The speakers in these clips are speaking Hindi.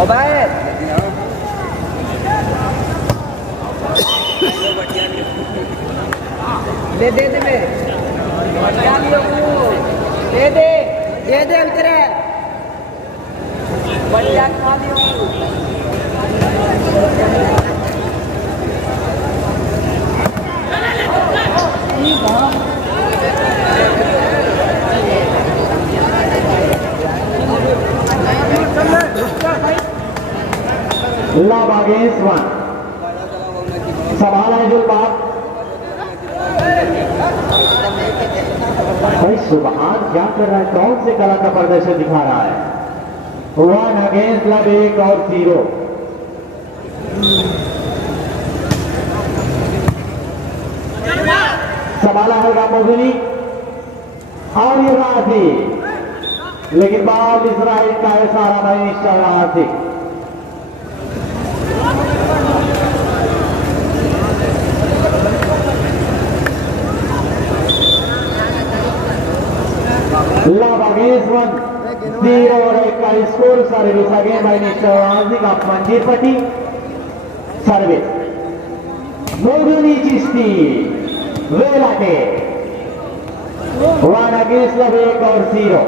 दे दे दे क्या लियो दे दे दे दे उतरे बढ़िया खा लियो लव अगेंस्ट वन सवाल है जो बात भाई सुबहान क्या कर रहा है, कौन से कला का प्रदर्शन दिखा रहा है। 1 अगेंस्ट लव 1 और 0। सवाल है मोहिनी और ये राजी, लेकिन बाल इसराइल का है सारा भाई निश्चय रहा थी। लव अगेंस्ट 1 0 और 1 का स्कोर। सर्विस अगेन बाय निश्चय का मंजीर पट्टी सर्विस मोहिनी चिश्ती वेलाटे 1 अगेंस्ट लव 1 और 0।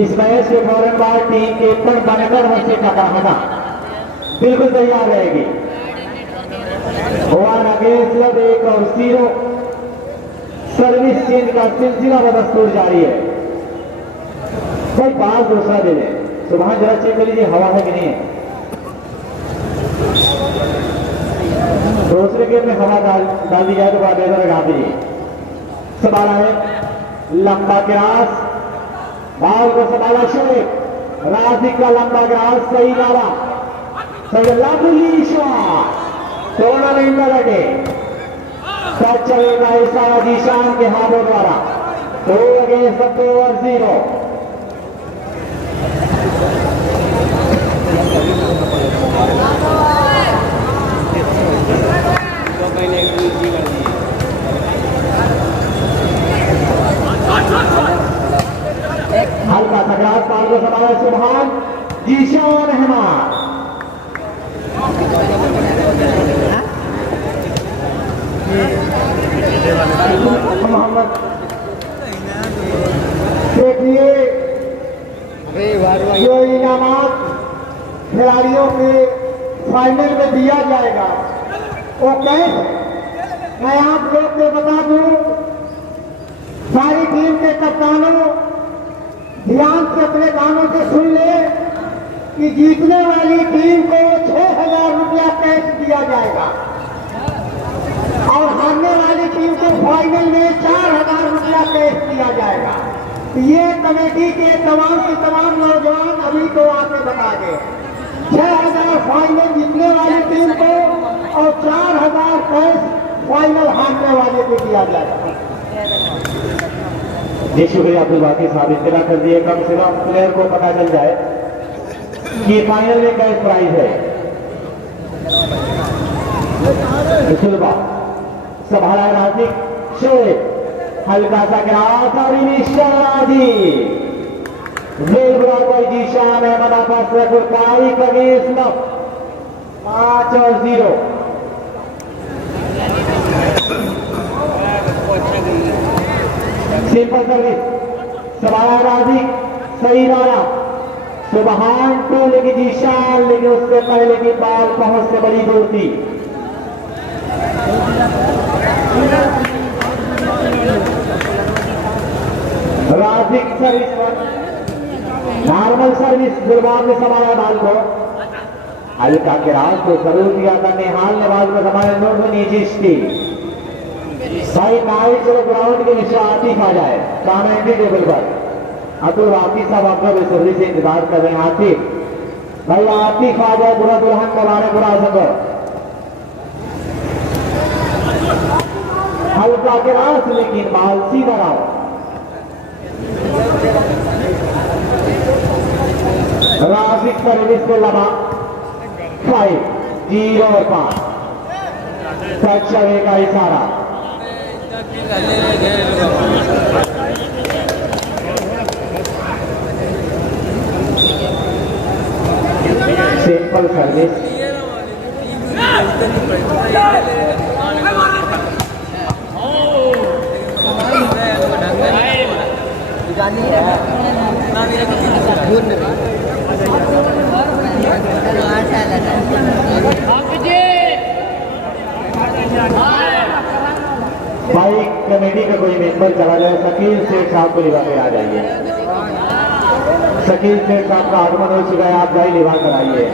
इस मैच के फौरन बाद टीम कैप्टन बनकर वैसे टकराना बिल्कुल तैयार रहेगी। 1 अगेंस्ट लव 1 और 0। सर्विस चेंज का सिलसिला बदस्तूर जारी है। भाई पास दूसरा दे दे। सुबह जरा चेक कर लीजिए हवा है कि नहीं है। दूसरे गेम में हवा डाल दी जाए तो बाद बेहतर लगा दीजिए। संभाला है लंबा क्रास, बॉल को संभाला शेख राशिक का लंबा क्रास सही डाला, सही लवली शॉट टूर्नामेंट में लगे। टच चलेगा इशारा जीशान के हाथों द्वारा। 2 अगेंस्ट 2 और 0। हल्का सकरात पाल को संभाला सुभान जीशान अहमद। मोहम्मद देखिए जो इनामात खिलाड़ियों के फाइनल में दिया जाएगा वो कैसे मैं आप लोग को बता दूं। सारी टीम के कप्तानों ध्यान से अपने कानों से सुन ले कि जीतने वाली टीम को 6,000 रुपया कैश दिया जाएगा और हारने वाली टीम को फाइनल में 4,000 रुपया कैश दिया जाएगा। ये कमेटी के तमाम के तमाम नौजवान अभी तो आके बता गए। 6,000 फाइनल जीतने वाली टीम को और 4,000 कैश फाइनल हारने वाले को दिया जाएगा। जी शुक्रिया अब्दुल बाकी साहब, इतना कर दिए कम से कम प्लेयर को पता चल जाए कि फाइनल में कैश प्राइज है। संभाला नासिक शेख हल्का सा ग्रास और निशादी जीशान अहमद आपस तारीख अगेंस्ट 5 और 0। सिंपल सर्विस संभाला नासिक सही डाला सुबहान टू लेकिन जीशान, लेकिन उससे पहले की बाल पहुंच से बड़ी दूर थी। Rajik service normal service Gurban ने संभाला बाल को हल्का के राज को जरूर किया था। निहाल ने बाल में संभाला नोट में नीचे स्टील सही नाइट चलो ग्राउंड के नीचे आतिफ आ जाए कमेंट्री टेबल पर अब्दुल वाकी साहब आपका बेसब्री से इंतजार कर रहे हैं। आतिफ भाई, आतिफ आ जाए, बुरा दुल्हन कराने बुरा सफर हल्का गिरास, लेकिन बाल सीधा रहो। राशिक सर्विस को लगा 5-0-5 टच का इशारा। सिंपल सर्विस भाई, कमेटी का कोई मेंबर चला जाए, शकील शेख साहब को लिवा के आ जाइए। शकील शेख साहब का आगमन हो चुका है, आप जाइए लिवा कराइए।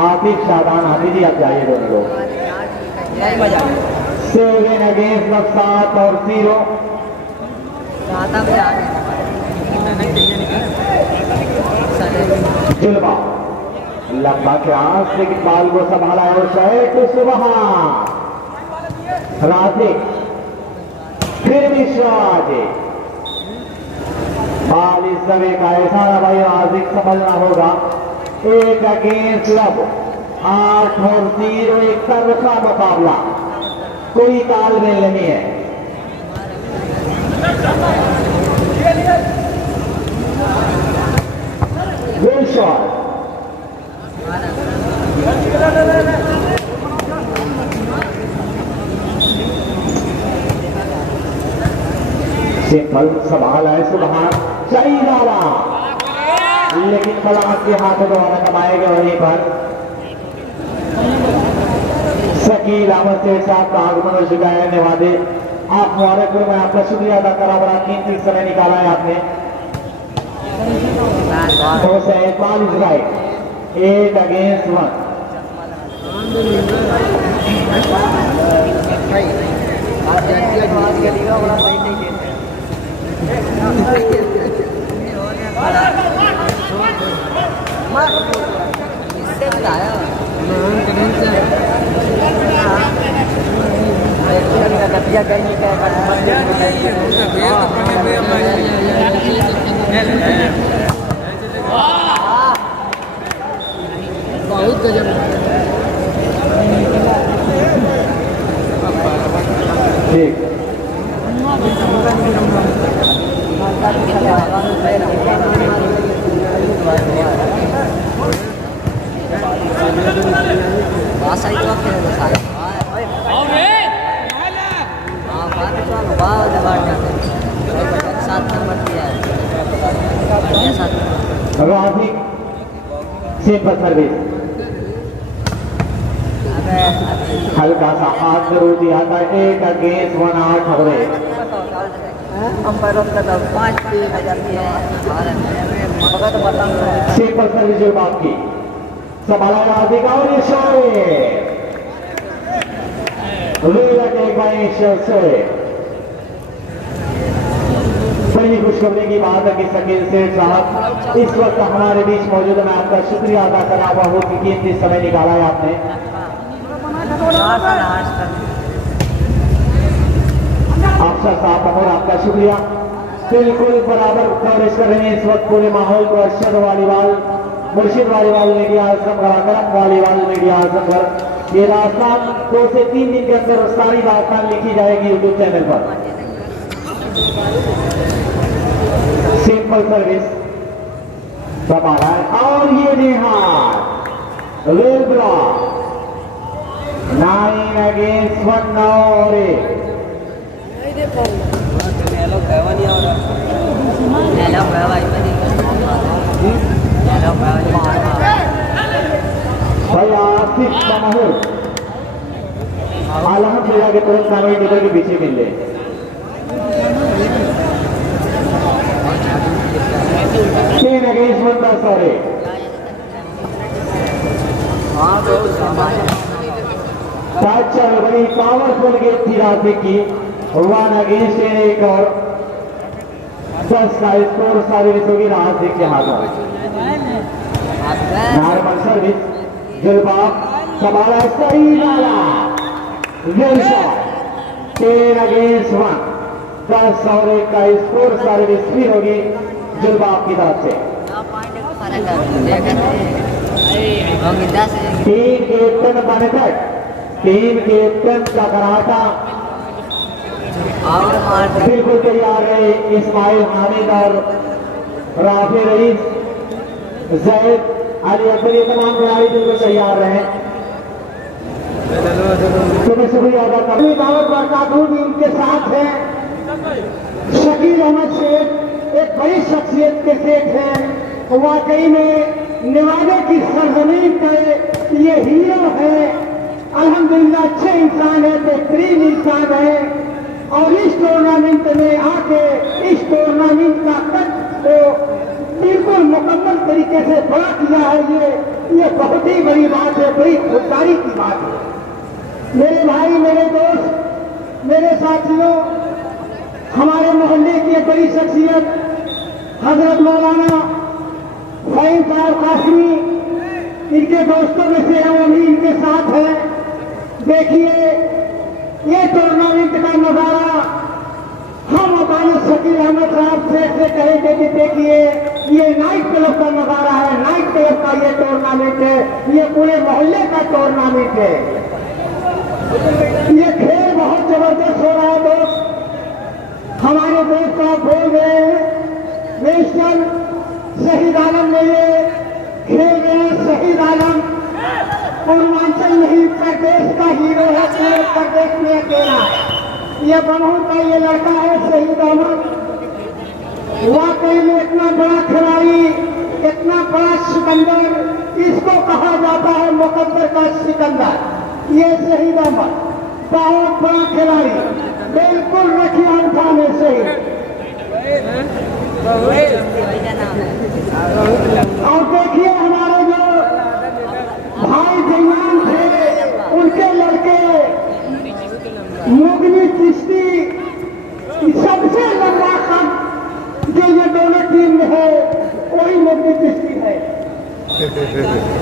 आतिफ शादान हाथी जी, आप जाइए दोनों लोग। 7 अगेंस्ट 7 और 0। जुलबा लंबा क्रॉस, लेकिन बाल को संभाला है और शायद तो सुबह राशिक फिर भी शाह बाल इस समय का ऐसा भाई राशिक समझना होगा। 1 अगेंस्ट 8 और 0, एक तरफा मुकाबला, कोई तालमेल नहीं है। गुड शॉट, सिंपल संभाल है, सुबह सही डाला, लेकिन बलास के हाथों द्वारा कमाएगा वहीं पर। शकील अहमद शेख साहब का आगमन हो चुका है। धन्यवाद आप मुबारक हो, मैं आपका शुक्रिया अदा करा, बड़ा कीमती समय निकाला है आपने। 245 राइट, 8 अगेंस्ट 1। बहुत गजब ठीक। राशिक सिंपल सर्विस, हल्का सा हाथ जरूर दिया था। 1 अगेंस्ट 1, 8 हो रहे। सिंपल सर्विस जो बात की संभाला राशिक और ये शॉट से बड़ी खुशखबरी की बात है कि शकील शेख साहब इस वक्त हमारे बीच मौजूद है। मैं आपका शुक्रिया अदा करना, बहुत ही कीमती समय निकाला है आपने। अफसर साहब और आपका शुक्रिया, बिल्कुल बराबर कवरेज कर रहे हैं इस वक्त पूरे माहौल को। अरशद वालीवाल, मुर्शिद वालीवाल मीडिया आजम, करम वालीवाल मीडिया आजम। ये दास्तान 2 से 3 दिन के अंदर सारी दास्तान लिखी जाएगी यूट्यूब चैनल पर। सिंपल सर्विस संभाला है और ये निहार रेल ब्लॉक 9 अगेंस्ट 1 और भाई आसिफ महमूद अल्हम्दुलिल्लाह के तुरंत नामी टेबल के पीछे मिल गए। 3 अगेंस्ट 1 का सॉरी बड़ी पावरफुल गेम थी राशिक की। 1 अगेंस्ट 1 और 10 का स्कोर सर्विस होगी राहत के हाथों। नॉर्मल सर्विस जुलबाब संभाला सही डाला 10 अगेंस्ट 1। 10 और 1 का स्कोर सर्विस फिर होगी जुलबाब की तरफ से। टीम कैप्टन बनकर टीम कैप्टन का कराटा बिल्कुल तैयार है। इस्माइल हामिद और राफी रईस जैद अली अकबर ये तमाम खिलाड़ी बिल्कुल तैयार रहे। तुम्हें शुक्रिया अदा करनी दावत बरकातहू भी उनके साथ है। शकील अहमद शेख एक बड़ी शख्सियत के सेठ हैं। वाकई में निवाले की सरजमीन पे ये हीरो है। अल्हम्दुलिल्लाह अच्छे इंसान है, बेहतरीन इंसान है। और इस टूर्नामेंट में आके इस टूर्नामेंट का कद को बिल्कुल मुकम्मल तरीके से पूरा किया है। ये बहुत ही बड़ी बात है, बड़ी खुददारी की बात है। मेरे भाई, मेरे दोस्त, मेरे साथियों, हमारे मोहल्ले की एक बड़ी शख्सियत हजरत मौलाना फहीम साहब कासमी, इनके दोस्तों में से हैं, वो भी इनके साथ हैं। देखिए ये टूर्नामेंट का नजारा हम अपने शकील अहमद साहब से कहेंगे कि देखिए ये नाइट क्लब का नजारा है, नाइट क्लब का ये टूर्नामेंट है, ये पूरे मोहल्ले का टूर्नामेंट है। ये खेल बहुत जबरदस्त हो रहा है दोस्त। हमारे दोस्त साहब बोल रहे हैं नेशनल शहीद आलम में ये खेल रहे हैं। शहीद आलम पूर्वांचल नहीं, प्रदेश का हीरो है, पूरे प्रदेश में अकेला है। ये बनूर का ये लड़का है शहीद अहमद। वाकई में इतना बड़ा खिलाड़ी, इतना बड़ा सिकंदर, इसको कहा जाता है मुकद्दर का सिकंदर। ये शहीद अहमद बहुत बड़ा खिलाड़ी, बिल्कुल रखिए उठाने से। और देखिए हमारे जो भाई जयमान थे, उनके लड़के मुगनी चिश्ती, सबसे लंबा कद जो ये दोनों टीम में है वही मुगनी चिश्ती है।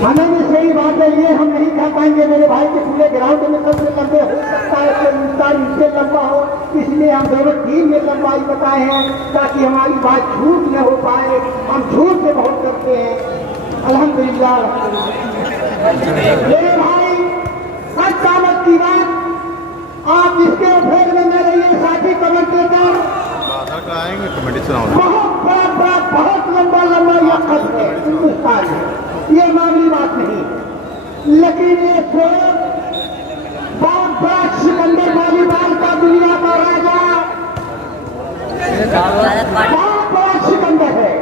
हमें भी सही बात है, ये हम नहीं कह पाएंगे मेरे भाई के पूरे ग्राउंड में सबसे लंबे हो सकता है कि इंसान इससे लंबा हो, इसलिए हम दोनों टीम में लंबाई बताए हैं ताकि हमारी बात झूठ न हो पाए। हम झूठ से बहुत करते हैं। अल्हम्दुलिल्लाह मेरे भाई, सच दावत की बात आप इसके फेर में मेरे ये साथी कमेंटेटर बहुत बड़ा बहुत लंबा यह खत है हिंदुस्तान में, ये मामूली बात नहीं। लेकिन ये बहुत बड़ा सिकंदर वॉलीबॉल का दुनिया का राजा, बहुत बड़ा सिकंदर है।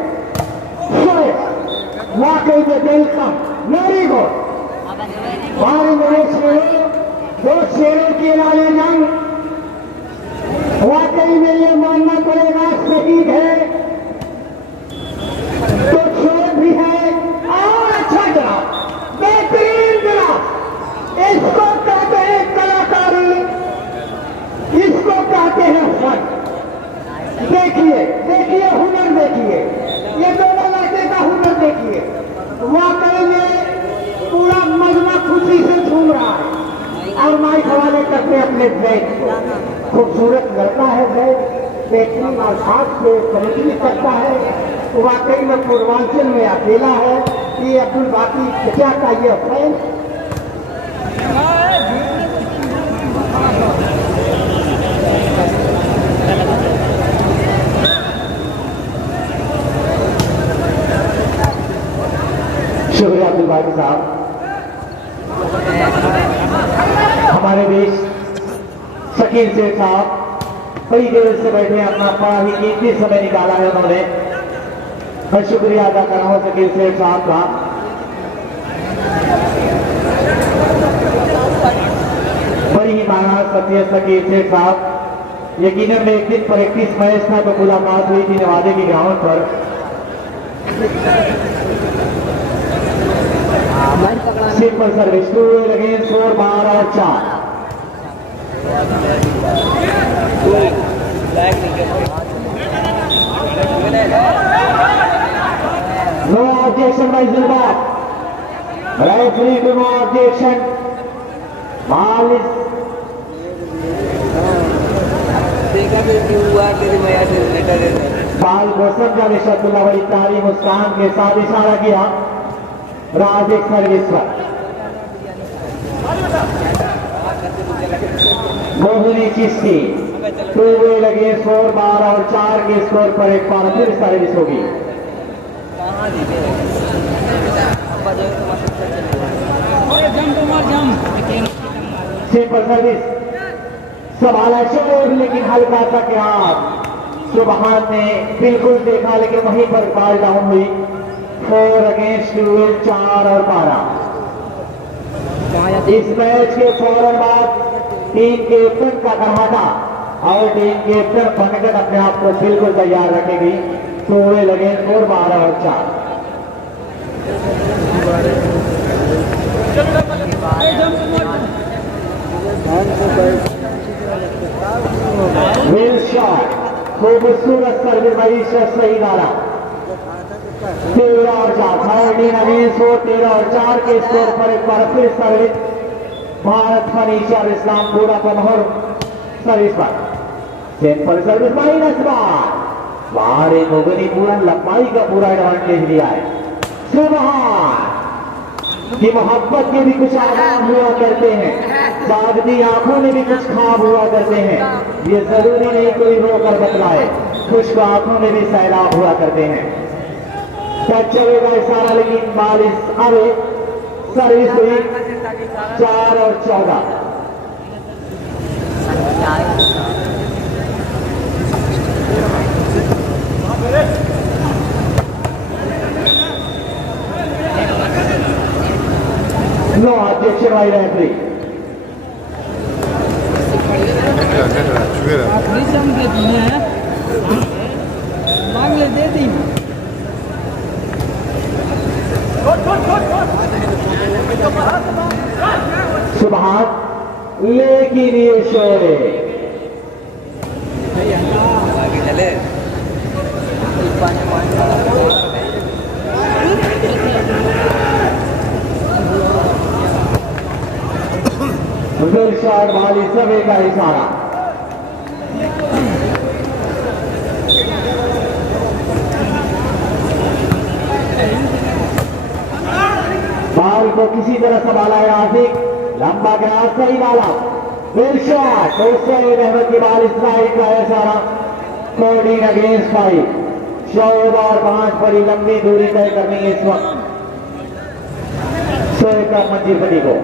वाकई में वेलकम, मेरी गो हमारे बड़े शेरों, दो शेरों की लाले जंग। वाकई में ये मानना पड़ेगा शहीद है तो शेर भी है और अच्छा गिराफ, बेहतरीन गिराफ। इसको कहते हैं कलाकारी, इसको कहते हैं फन। देखिए देखिए हुनर, देखिए ये दोनों लड़के का हुनर देखिए। वाकई में पूरा मजमा खुशी से झूम रहा है और माइक हवाले करते अपने जैद को। खूबसूरत लड़का है जैद, बेहतरीन और हाथ से कमेटी करता है। वाकई में पूर्वांचल में अकेला है। ये अब्दुल बाकी क्या का ये फैन शुक्रिया अब्दुल बाकी साहब। हमारे बीच शकील शेख साहब बड़ी देर से बैठे, अपना बड़ा ही कीमती समय निकाला है उन्होंने। मैं शुक्रिया अदा कर रहा हूँ शकील शेख साहब का। बड़ी ही महान सत्य शकील शेख साहब। यकीनन में एक दिन प्रैक्टिस मैच था तो मुलाकात हुई थी नवादे के ग्राउंड पर। सिंपल सर्विस 2 अगेंस्ट 4, 12 और 4। No objection by Zilbab. Referee to no objection. Ball is बाल को समझा निशातुल्लाह वली तारी मुस्कान के साथ इशारा किया राजिक सर्विस पर मोहिनी चिश्ती 2 वे लगे स्कोर 12 और 4 के स्कोर पर एक बार फिर सर्विस होगी। सिंपल सर्विस संभाला शोर लेकिन हल्का सा क्या सुबहान ने बिल्कुल देखा लेकिन वहीं पर बॉल डाउन हुई। 4 अगेंस्ट 2 4 और 12। इस मैच के फौरन बाद टीम कैप्टन का कराटा और टीम कैप्टन बनकर अपने आप को बिल्कुल तैयार रखेगी। 2 लगे और 12 और 4। वेल शॉट खूबसूरत सर्विस सही डाला। 13 और 4 13 और 4 के स्कोर पर एक बार फिर सर्विस भारत फर्नीचर इस्लामपुरा पर मोहर सर्विस पर सिंपल सर्विस माइनस बार मोगनी पूरा लंबाई का पूरा एडवांटेज लिया है। सुबहान की मोहब्बत के भी कुछ आराम हुआ करते हैं, जागती आंखों में भी कुछ ख्वाब हुआ करते हैं। ये जरूरी नहीं कोई रोकर बतलाए, खुश्क आंखों में भी सैलाब हुआ करते हैं। टच चलेगा इशारा लेकिन बारिश अब सर्विस हुई 4 और 14। No objection by referee. सुबहान लेकिन ये शोर शॉट वाली सभी का इशारा। बॉल को किसी तरह संभाला है आसिक, लंबा गया सही डाला। फिर शॉट हुसैन अहमद की बॉल स्ट्राइक का इशारा। 14 अगेंस्ट 5 14 और 5 पर लंबी दूरी तय करनी है इस वक्त शोएब का मंजीर फटी को।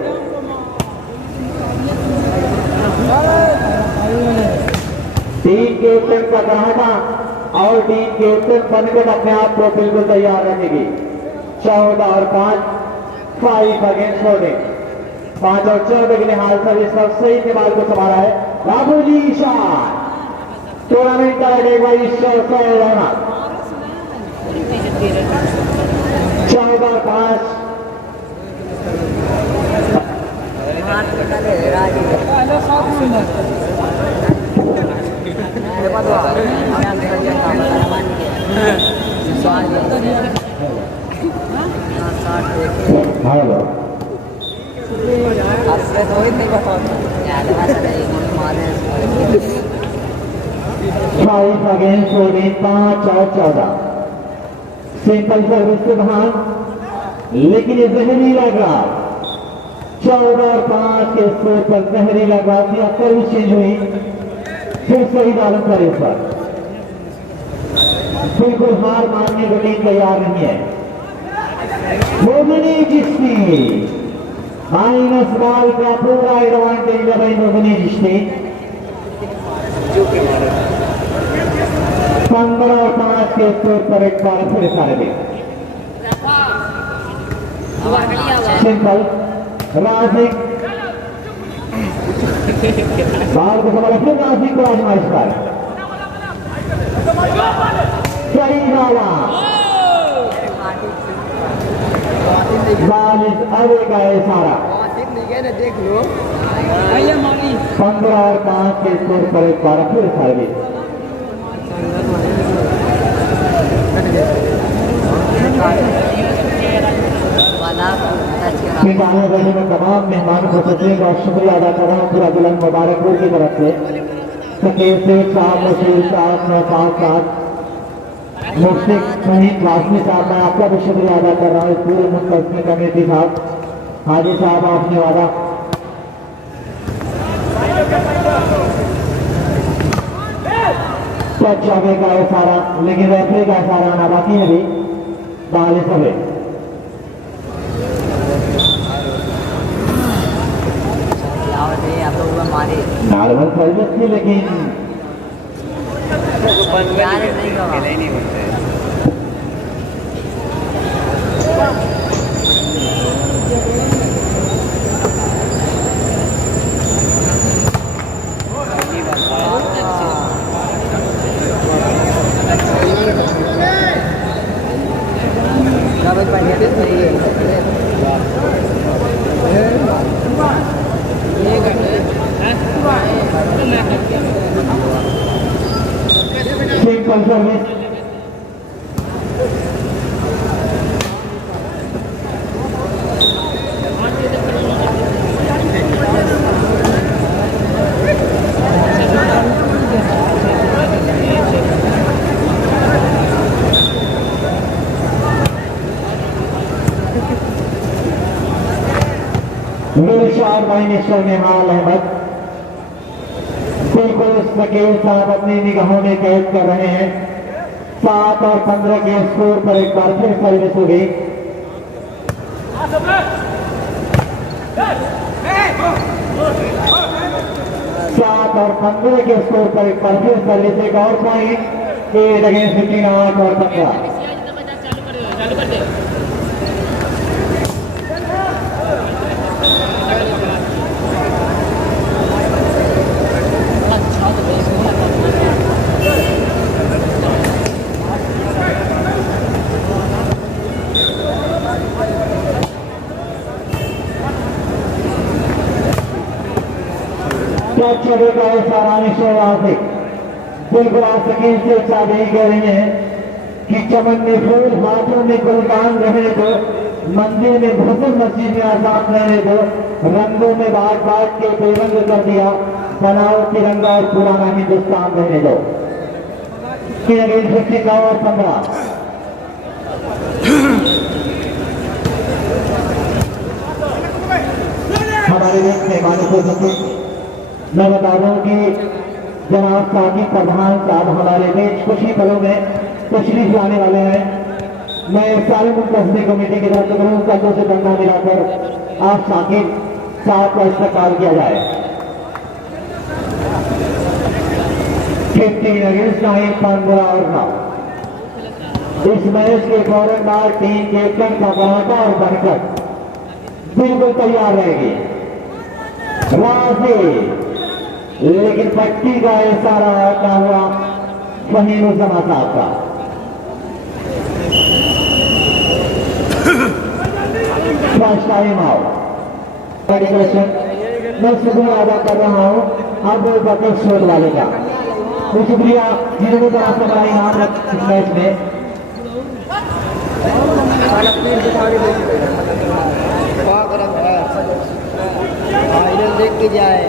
टीम कैप्टन का कराटा और टीम कैप्टन बनकर अपने आप को बिल्कुल तैयार रखेगी। 14 और 5 अगेंस्ट 14। 5 और 14 के लिहाज सर्विस पर सही के बाद को संभाला है बाबूजी शाह। टूर्नामेंट का एक बार 14 और 5 हेलो अगेंस्ट 5 और 14। सिंपल सर्विस से भान लेकिन ये जहरीला लगा। 14 और 5 के स्कोर पर जहरीला लगा दिया। सर्विस चेंज हुई फिर सही डालन पर इस पर बिल्कुल हार मानने को टीम तैयार नहीं है। मोगनी चिश्ती माइनस बॉल का पूरा एडवांटेज ले रही मोगनी चिश्ती। 15 और 5 के स्कोर पर एक बार फिर सारे सिंपल राजिक बाल को संभाला फिर राजिक को आजमाइश पर सही डाला। बालिश अरे का इशारा। देख लो 15 और 5 के स्कोर पर एक बार फिर सर्विस। इस आने वाले में तमाम मेहमान को सचिव और शुक्रिया अदा कर रहा हूँ पूरा दुल्हन मुबारकपुर की तरफ से सकेत सेठ साहब, नसीर साहब, नौसाद साहब, मुफ्ती शहीद वासनी साहब, मैं आपका भी शुक्रिया अदा कर रहा हूँ। इस पूरे मुंतजम कमेटी साहब, हाजी साहब आपने वादा तो चौके का इशारा, लेकिन रेफरी का इशारा आना बाकी है भी बाल सवे नॉर्मल सर्विस थी, लेकिन सिंपल सर्विस गुलशार माइनिस्टर मेहमान अहमद बिल्कुल शकील साहब अपनी निगाहों में कैद कर रहे हैं। 7 और 15 के स्कोर पर एक बार फिर सर्विस होगी। 7 और 15 के स्कोर पर एक बार फिर सर्विस, एक और पॉइंट 8 अगेंस्ट 15, 8 और 15। चले गए सारानी से बिल्कुल आसकीन से चाबी कह रही है कि चमन में फूल, हाथों में गुलकान रहे दो, मंदिर में भूषण, मस्जिद में आजाद रहे दो, रंगों में बात बात के बेरंग कर दिया, बनाओ तिरंगा और पुराना हिंदुस्तान रहने दो। 15 और 15 हमारे देश में मानव हो सके। मैं बता दूं कि जनाब साकिब प्रधान साहब हमारे बीच कुछ ही पलों में तशरीफ लाने वाले हैं। मैं सारे मुंतजमी कमेटी की तरफ से करूँ कंधों से कंधा मिलाकर आप साकिब साहब का इस्तेमाल किया जाए। 15 अगेंस्ट 9, 15 और 9। इस मैच के फौरन बाद टीम कैप्टन का बराटा और बरकत बिल्कुल तैयार रहेगी। राजी लेकिन पट्टी का इशारा आता हुआ फहीम उस्मा साहब का। First time out. मैं शुक्रिया अदा कर रहा हूँ अब बकर शोध वाले का। तो शुक्रिया जिन्होंने बड़ा हमारा इनाम रखा इस मैच में। देख के जाए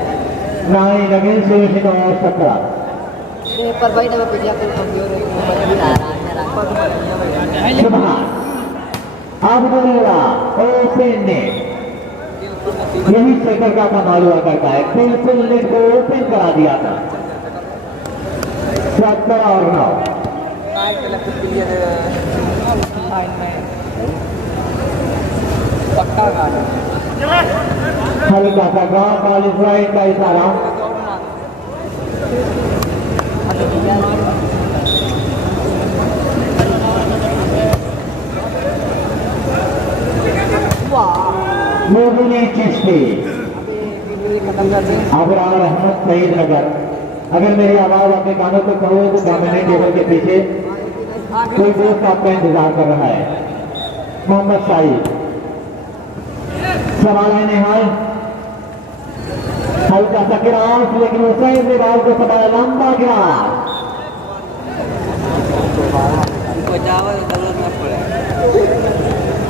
9 अगेंस्ट 17 और 17। पर भाई ना पिछला कोई कमजोर अब बोलेगा ओपन ने यही सेकर का कमाल हुआ करता है। बिल्कुल नेट को ओपन करा दिया था। 17 और 9 पक्का हल्का सा गाँव कॉलेज राइट का इशारा। मोबिनी चिश्ती, अबरार अहमद सईद नगर। अगर मेरी आवाज अपने कानों को कहो तो डोमिनेट टेबल के पीछे कोई दोस्त आपका इंतजार कर रहा है। मोहम्मद शाहिद सवाल है निहाल, हल्का सा गिरास, लेकिन हुसैन ने बाल को सटाया, लंबा गिरास।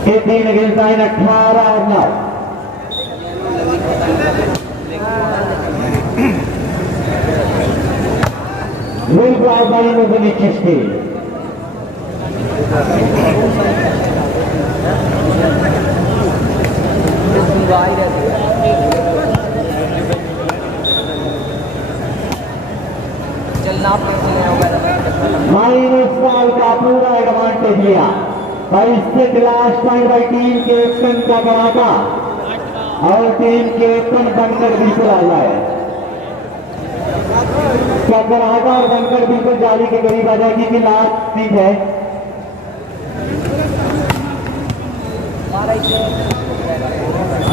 18 अगेंस्ट 9, 18 और 9। Will drive by Muguni Chisti. Minus 5 का पूरा एडवांटेज लिया और इससे लास्ट पॉइंट भाई टीम कैप्टन का कराता और टीम कैप्टन बनकर बिल्कुल आ जाए। क्या कराता और बनकर बिल्कुल जाली के करीब आ जाएगी कि लास्ट पिच है।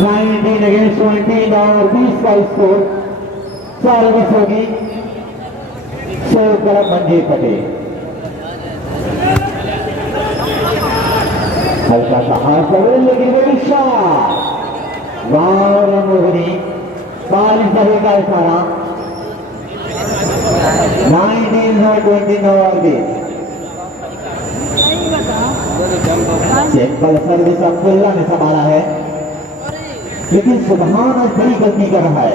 19 अगेंस्ट 20 और 20 का स्कोर 4 मिस होगी। 100 तरफ मंजीर पटेल हल्का सा हाथ पकड़ लेकिन बड़ी शॉट गौरव मोहनी 40 रहेगा इशारा। 19-20 और सिंपल सर्विस अब्दुल्ला ने संभाला है लेकिन सुभान आज बड़ी गलती कर रहा है।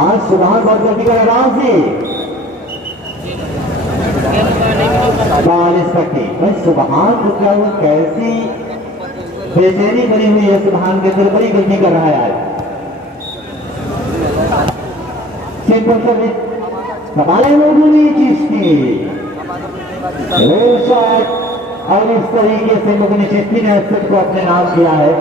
आज सुभान बहुत गलती कर रहा है। 40 पट्टी भाई सुभान को क्या वो कैसी बेचैनी बनी हुई है। सुभान के अंदर बड़ी गलती कर रहा है आज। सिंपल सर्विस संभाले लोगों ने चिश्ती शॉट और इस तरीके से मुगनी चिश्ती ने को अपने नाम किया है।